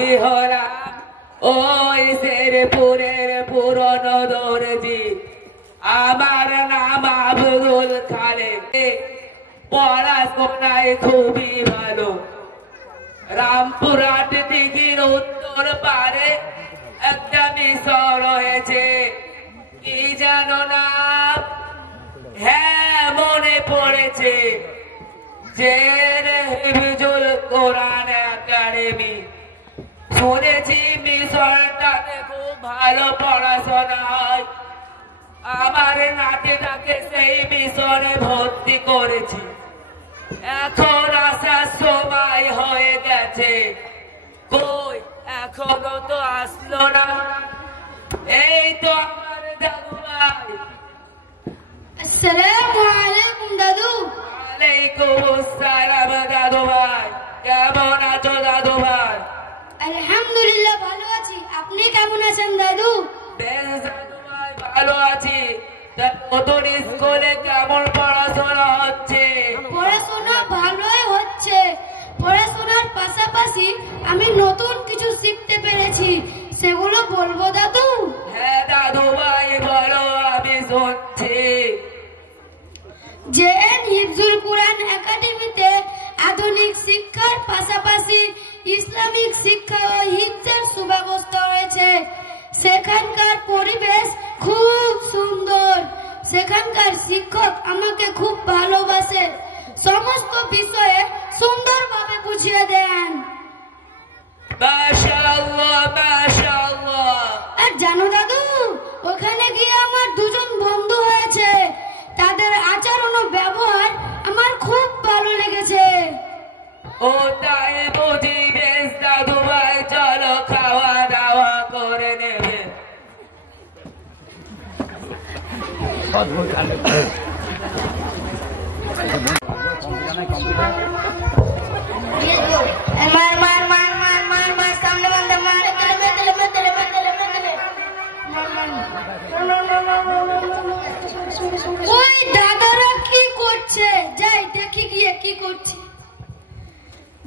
আমি হলাম ওই শেরপুরের পুরনো দর্জি। আমার নাম আব্দুল খালেক। পড়াশোনায় খুবই ভালো। রামপুরহাট দিঘির উত্তর পারে একটা মিশর রয়েছে, কি জানো নাম? হ্যাঁ, মনে পড়েছে, যে হিফজুল কোরআন একাডেমি। শুনেছি মিশনটাতে খুব ভালো পড়াশোনা হয়। আমার নাতিটাকে সেই মিশনে ভর্তি করেছি। এখন আসার সময় হয়ে গেছে, কই এখনো তো আসলো না। এই তো আমার দাদু ভাই। আসসালামু আলাইকুম দাদু। ওয়ালাইকুম আসসালাম দাদু ভাই। কেমন আছো দাদু ভাই? আলহামদুলিল্লাহ ভালো আছি। আপনি কেমন আছেন দাদু? বেশ দাদু ভাই, ভালো আছি। নতুন স্কুলে কেমন পড়াশোনা হচ্ছে? পড়াশোনা ভালোই হচ্ছে। পড়াশোনার পাশাপাশি আমি নতুন কিছু শিখতে পেরেছি, সেগুলো বলবো দাদু? হ্যাঁ দাদু ভাই, বলো, আমি শুনছি। জেএন হিফজুল কোরআন একাডেমিতে আধুনিক শিক্ষার পাশাপাশি ইসলামিক শিক্ষা ও হিফজের সুব্যবস্থা রয়েছে। সেখানকার পরিবেশ খুব সুন্দর। সেখানকার শিক্ষক আমাকে খুব ভালোবাসে, সমস্ত বিষয়ে সুন্দরভাবে বুঝিয়ে দেন। মাশাআল্লাহ, মাশাআল্লাহ। আর জানো দাদু, ওখানে গিয়ে আমার দুজন বন্ধু হয়েছে। তাদের আচরণ ও ব্যবহার আমার খুব ভালো লেগেছে। ও তাই বুঝি? বেশ দাদু ভাই, চলো খাওয়া দাওয়া করে নেবে। মার মার মার মার মার মার, সামনে বন্ধ মার। ওই দাদারা কি করছে? যাই দেখি গিয়ে কি করছে।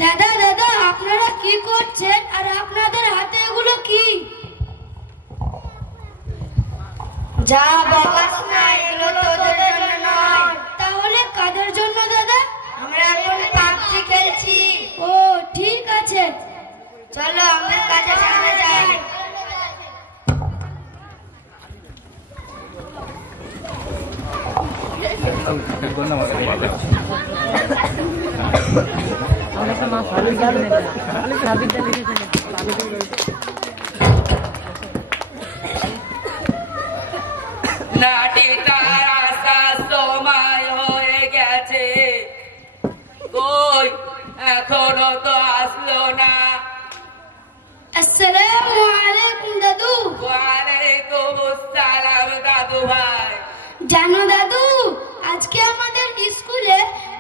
দাদা দাদা, আপনারা কি করছেন? আর আপনাদের হাতে এগুলো কি? যা বকাস না, এগুলো তোদের জন্য নয়। তাহলে কাদের জন্য দাদা? আমরা এখন পাবজি খেলছি। ও ঠিক আছে, চলো আমাদের কাজে সামনে যাই। নাটিটার আসার সময় হয়ে গেছে, কই এখনো তো আসলো না। আসসালামু আলাইকুম দাদু। ওয়ালাইকুম আসসালাম দাদু ভাই। জানো দাদু, আজকে আমাদের স্কুলে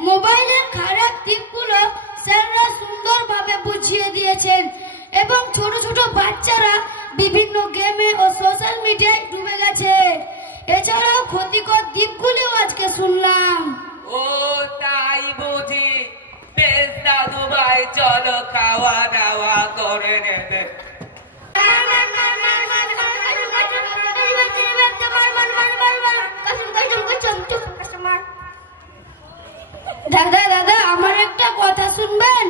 মোবাইলের খারাপ দিকগুলো স্যাররা সুন্দরভাবে বুঝিয়ে দিয়েছেন এবং ছোট ছোট বাচ্চারা বিভিন্ন গেমে ও সোশ্যাল মিডিয়ায় ডুবে গেছে। এছাড়াও ক্ষতিকর দিকগুলিও আজকে শুনলাম। ও তাই বুঝি? বেশ দাদু ভাই, চলো খাওয়া দাওয়া করে নেবে। দাদা দাদা, আমার একটা কথা শুনবেন?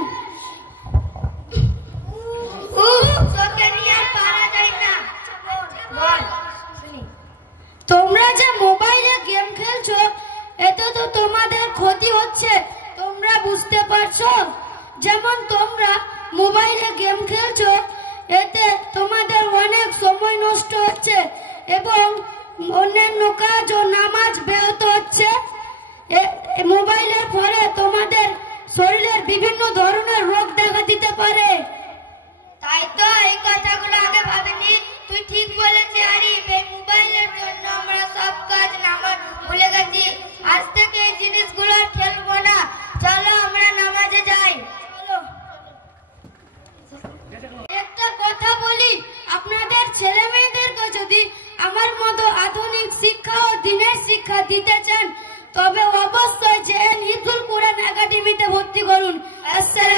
তোমরা যে মোবাইলে গেম খেলছো, এতে তো তোমাদের ক্ষতি হচ্ছে, তোমরা বুঝতে পারছো? যেমন তোমরা মোবাইলে গেম খেলছো, এতে তোমাদের অনেক সময় নষ্ট হচ্ছে এবং অন্যান্য কাজ ও নামাজ ব্যাহত হচ্ছে। মোবাইলের ফলে তোমাদের শরীরের বিভিন্ন ধরনের রোগ দেখা দিতে পারে। তাই তো এই কথাগুলো আগে ভাবিনি। তুই ঠিক বলেছিস আরিফ, এই মোবাইলের জন্য আমরা সব কাজ নামাজ ভুলে গেছি। আজ থেকে এই জিনিসগুলো খেলবো না। চলো আমরা নামাজে যাই। একটা কথা বলি, আপনাদের ছেলে মেয়েদেরকে যদি আমার মতো আধুনিক শিক্ষা ও দিনের শিক্ষা দিতে চান, তবে অবশ্যই জেএন হিফজুল কোরআন একাডেমিতে ভর্তি করুন। আসসালামু